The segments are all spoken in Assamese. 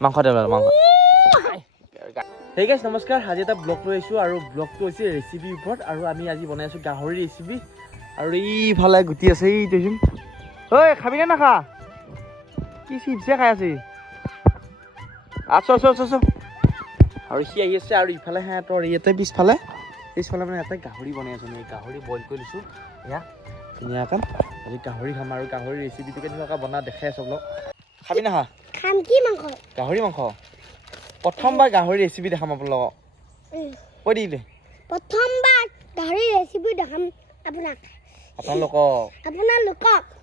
মাংস দে মাংস Hey guys, নমস্কাৰ আজি এটা ব্লগ লৈ আহিছোঁ আৰু ব্লগটো হৈছে ৰেচিপিৰ ওপৰত আৰু আমি আজি বনাই আছোঁ গাহৰি ৰেচিপি আৰু এইফালে গুটি আছে এইটোচোন ঐ খাবি নে নাখা কি চিপছে খাই আছে আছো আৰু সি আহি আছে আৰু ইফালে সিহঁতৰ ইয়াতে পিছফালে মানে এটা গাহৰি বনাই আছোঁ আমি গাহৰি বইল কৰি দিছোঁ এয়া ধুনীয়াকৈ আজি গাহৰি খাম আৰু গাহৰি ৰেচিপিটো কেনেকুৱাকৈ বনাই দেখাই আছোঁ ব্লগ খাবি নাখা খাম কি মাংস গাহৰি মাংস প্ৰথমবাৰ গাহৰি ৰেচিপি দেখাম আপোনালোকক কৈ দিলে প্ৰথমবাৰ গাহৰি ৰেচিপি দেখাম আপোনালোকক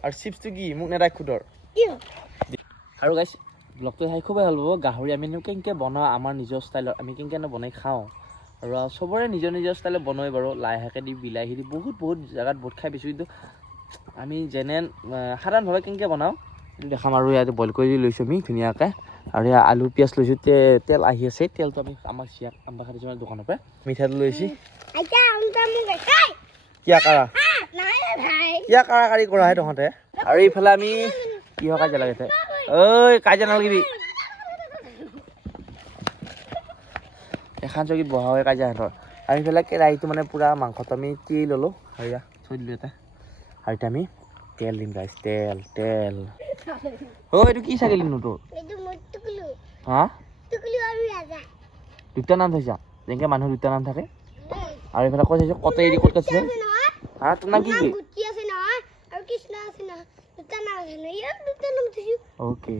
আৰু চিপছটো কি মোক নেদাই খুদৰ আৰু গাইছ ব্লগটো চাই খুবেই ভাল পাব গাহৰি আমি কেনেকৈ বনাওঁ আমাৰ নিজৰ ষ্টাইলত আমি কেনেকৈ বনাই খাওঁ আৰু চবৰে নিজৰ ষ্টাইলত বনাই বাৰু লাই শাকে দি বিলাহী দি বহুত জেগাত বহুত খাই পাইছোঁ কিন্তু আমি যেনে সাধাৰণভাৱে কেনেকৈ বনাওঁ সেইটো দেখাম আৰু ইয়াত বইল কৰি লৈছোঁ আমি ধুনীয়াকৈ আৰু ইয়াত আলু পিঁয়াজ লৈছোঁ তেল আহি আছে তেলটো আমি আমাক চিয়াক আম্বা খাটিছোঁ মানে দোকানৰ পৰা মিঠাটো লৈছোঁ কিয় কাৰি কৰাহে তহঁতে আৰু এইফালে আমি কিহৰ কাজিয়া লাগিছে ঐ কাজিয়া নালাগিবি এখন চকীত বহা হয় কাজিয়া সিহঁতৰ আৰু এইফালে কেৰাহীটো মানে পূৰা মাংসটো আমি কি ল'লোঁ আৰু ইয়াত থৈ দিলোঁ এটা আৰু এতিয়া আমি তেল দিম গাইছ তেল ঐ এইটো কি ছাগলীনো তোৰ হা দুটা নাম থৈছা যেনেকৈ মানুহৰ দুটা নাম থাকে আৰু এইফালে কৈ চাইছোঁ কত এৰি ক'ত কাটিছে হা তোৰ নাম কি অ'কে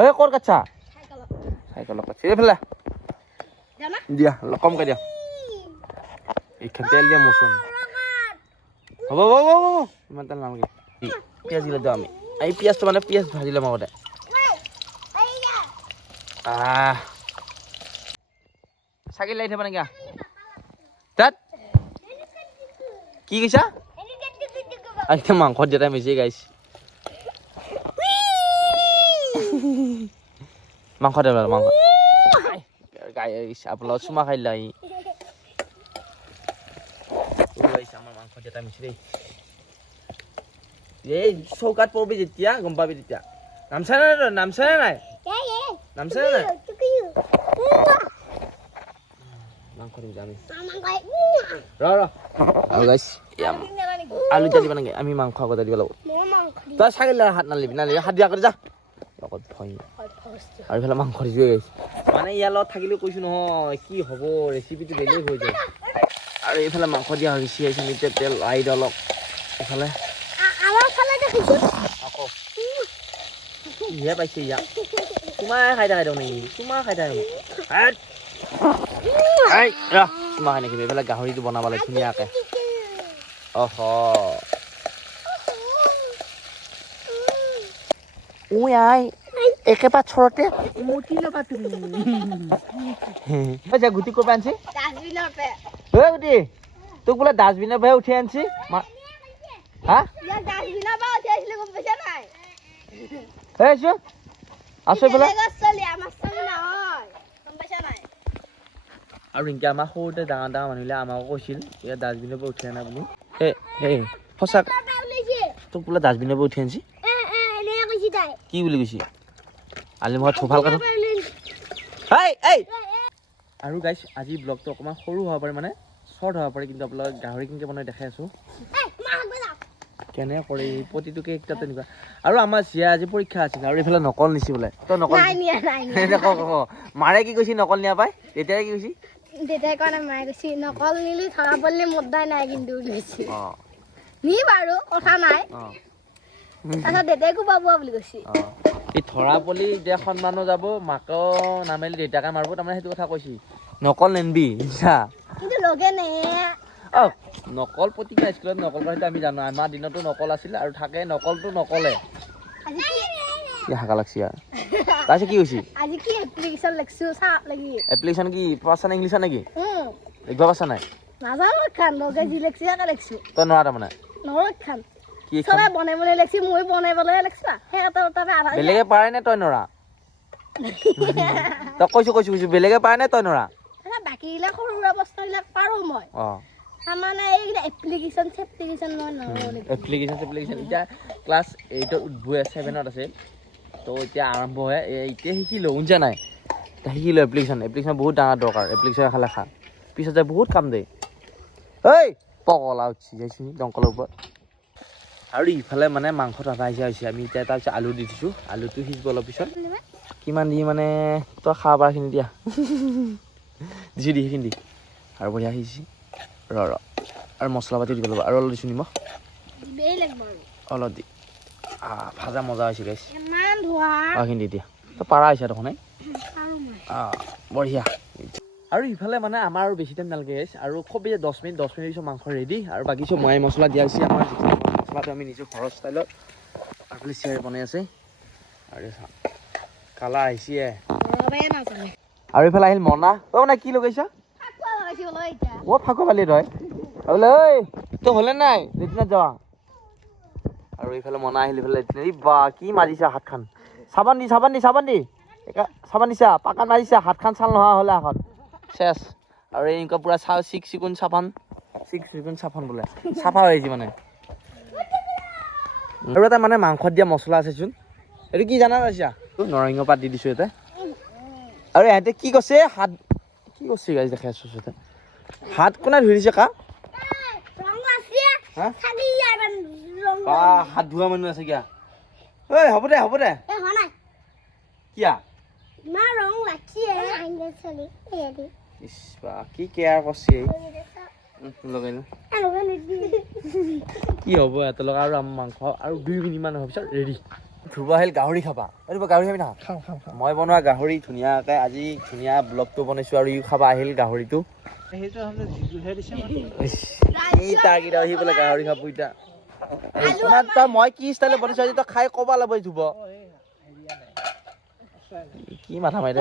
এই ক'ত কাটছা চাইকেলত কাটছে এইফালে দিয়া কমকৈ দিয়া এইখন তেল দিয়া মোচোন হ'ব ইমান তেল নালাগে পিঁয়াজ দিলে দিওঁ আমি এই পিঁয়াজটো মানে পিঁয়াজ ভাজি ল'ম আগতে চাকি লাগি থাকিব নেকি তাত কি কৈছা এতিয়া মাংস দিয়া মিছি গাইছ মাংস দে মাংস গাই আপোনালোক চুমা খাই লাই আমাৰ মাংস দিয়া মিছি দেই এই চৌকাত পৰবি যেতিয়া গম পাবি তেতিয়া নামচানে নাই মাংস দিম আমি আৰু গাইছ আলু দিয়া দিব নেকি আমি মাংস আগতে দিব লাগিব তই ছাগলী হাত নালিবি হাত দিয়া কৰি যা লগত ভয় আৰু এইফালে মাংস দিছোঁ গাইছ মানে ইয়াৰ লগত থাকিলেও কৈছোঁ নহয় কি হ'ব ৰেচিপিটো বেলেগ হৈ যায় আৰু এইফালে মাংস দিয়া হৈছে আমি এতিয়া তেল আহি দিওঁ অলপ এইফালে আকৌ ইহে পাইছে ইয়াক তোমাৰ খাই থাকাই দিওঁ নেকি তোমাৰ খাই থাকাই চুমা খাই নেকি এইফালে গাহৰিটো বনাব লাগে ধুনীয়াকৈ আই একে পাছৰতে মুঠি ল'বা তুমি গুটি ক'ৰ পৰা আনছি গুটি তোক বোলে ডাষ্টবিনৰ পৰাহে উঠি আনছি হা আছো এইফালে আৰু ৰিংকি আমাৰ সৰুতে ডাঙৰ মানুহবিলাক আমাকো কৈছিল ইয়াত ডাষ্টবিনৰ পৰা উঠি আনা বুলি সঁচা তোক বোলে ডাষ্টবিনৰ পৰা উঠি আনছি কি বুলি কৈছি আলি মুখত থোফাল কাটো আৰু গাইছ আজি ব্লগটো অকণমান সৰু হ'ব পাৰে মানে শ্বৰ্ট হ'ব পাৰে কিন্তু আপোনালোক গাহৰি কেনেকৈ বনাই দেখাই আছোঁ কেনে কৰে প্ৰতিটোকে একটা তেনেকুৱা আৰু আমাৰ জিয়া আজি পৰীক্ষা আছিল আৰু এইফালে নকল নিছি বোলে তই নকল মাৰে কি কৈছি নকল নিয়া পাই দেউতাই কি কৈছি দেউতাই কোৱা নাই মায়ে কৈছি নকল নিলি ধৰা পৰিলে মুদ্দাই নাই কিন্তু কৈছি নি বাৰু কথা নাই তাৰপিছত দেউতাই কোবাব বুলি কৈছি এই ধৰা পলি এতিয়া সন্মানো যাব মাকো নামেলি দেউতাকে মাৰিব তাৰমানে সেইটো কথা কৈছি নকল নেনবি কিন্তু লগে নে নকল প্ৰতিটা স্কুলত নকল কৰা সেইটো আমি জানো আমাৰ দিনতো নকল আছিল আৰু থাকে নকলটো নকলে হাকা লাগছি আৰু তাৰপিছত কি কৈছি আজি কি এপ্লিকেশ্যন লিখছো চাপ লাগি এপ্লিকেশ্যন কি পাছা নে ইংলিছত নেকি লিখিব পাছা নাই নাজানো খান লগে যি লিখছি একে লিখছো তই নোৱাৰা তাৰমানে নৰক খান কি সবাই বনাই লিখছি মই বনাই লিখছা বেলেগে পাৰে নে তই নৰা তই কৈছো বেলেগে পাৰে নে তই নৰা বাকীবিলাক সৰু সুৰা বস্তুবিলাক পাৰো মই মানে এইগিলা এপ্লিকেশ্যন মই নৰো এপ্লিকেশ্যন এতিয়া ক্লাছ 8 7 আছে তো এতিয়া আৰম্ভ হয় এতিয়া শিকিলোঁ শুনিছা নাই এতিয়া শিকিলোঁ এপ্লিকেশ্যন বহুত ডাঙৰ দৰকাৰ এপ্লিকেশ্যন খালে খা পিছত যায় বহুত কাম দেই ঐ পগলা উঠি যাইছোঁ দংকলৰ ওপৰত আৰু ইফালে মানে মাংসত আধা সিজা হৈছে আমি এতিয়া তাৰপিছত আলু দি দিছোঁ আলুটো সিজিব অলপ পিছত কিমান দি মানে তই খাব পৰাখিনি দিয়া দিছোঁ দি সেইখিনি দি আৰু বঢ়িয়া সিজিছে ৰ আৰু মছলা পাতি দিব লাগিব আৰু অলপ দিছোঁ নিমখ অলপ দি ভাজা মজা হৈছে গাইছ সেইখিনি দি দিয়া তই পাৰা হৈছে দেখোন বঢ়িয়া আৰু ইফালে মানে আমাৰ আৰু বেছি টাইম নালাগে গাইছ আৰু খুব বেছি 10 মিনিট পিছত মাংস ৰেডি আৰু বাকী চব ময়াই মছলা দিয়া হৈছে আমাৰ মছলাটো আমি নিজৰ ঘৰৰ ষ্টাইলত আৰু চিয়াৰ বনাই আছে আৰু কালা আহিছে আৰু ইফালে আহিল মনা মানে কি লগাইছা ফাকুৱা পালি তই বোলে ঐ তই হ'লে নাই লেট্ৰিনত যাৱা আৰু এইফালে মনা আহিল এইফালে বা কি মাৰিছা হাতখন চাবান দি চাবান দিছা পাকাত মাৰিছা হাতখন চাল নোহোৱা হ'লে এখন চেছ আৰু এনেকুৱা পুৰা চিকুণ চাফান বোলে চাফা হৈ আহিছে মানে আৰু এটা মানে মাংসত দিয়া মছলা আছেচোন এইটো কি জানা পাইছা নৰসিংহ পাত দি দিছোঁ ইয়াতে আৰু ইহঁতে কি কৈছে হাত কি কৈছে গাইজ দেখাই আছোঁ হাত কোনে ধুই দিছে কা হাত ধোৱা মানুহ আছে কিয়া ঐ হ'ব দে কিয়া কি কেয়াৰ কৰিছে লগাইনো কি হ'ব এত লগা আৰু আমাৰ মাংস আৰু 2 মিনিটমান হোৱাৰ পিছত ৰেডি ধুব আহিল গাহৰি খাবা এইটো গাহৰি খাবি না মই বনোৱা গাহৰি ধুনীয়াকৈ আজি ধুনীয়া ব্লগটো বনাইছোঁ আৰু ইও খাবা আহিল গাহৰিটো তাৰকেইটা আহি পেলাই গাহৰি খাব এতিয়া তই মই কি ষ্টাইলত বনাইছোঁ আজি তই খাই ক'বা লাগিব ধুব কি মাথা মাৰি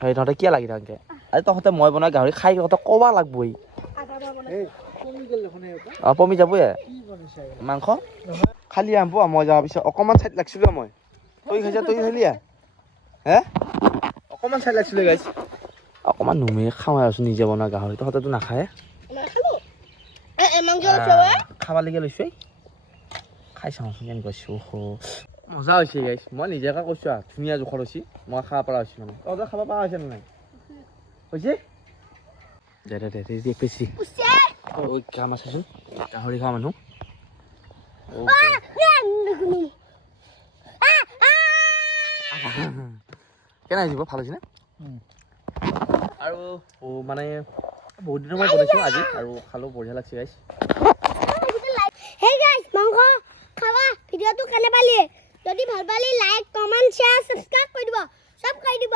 সেই তহঁতে কিয় লাগি থাকে আজি তহঁতে মই বনোৱা গাহৰি খাই তহঁতে ক'বা লাগবই পমি যাবই মাংস খালি আহব মই যোৱাৰ পিছত অকণমান চাইড লাগিছিলোঁ মই তই খাইছা তই খালি হে অকণমান চাইড লাগিছিলোঁ গাইছ অকণমান নুমে খাওঁ আছোঁ নিজে বনোৱা গাহৰি তহঁতেতো নাখায় খাবালৈকে লৈছোঁ খাই চাওঁচোন কেনেকৈ কৈছোঁ মজা হৈছে গাইছ মই নিজকে কৈছোঁ আৰু ধুনীয়া জোখৰ হৈছে মই খাব পৰা হৈছোঁ মানে তহঁতে খাব পৰা হৈছে নে নাই হৈছে দে বেছি কাম আছেচোন গাহৰি খোৱা মানুহ কেনে আহিব ভাল হৈছেনে আৰু মানে বহুত দিনৰ মই বনাইছোঁ আজি আৰু খালোঁ বঢ়িয়া লাগছে গাইছ মাংস খাবা ভিডিঅ'টো কেনে পালি যদি ভাল পালি লাইক কমেণ্ট শ্বেয়াৰ ছাবস্ক্ৰাইব কৰি দিব চব কৰি দিব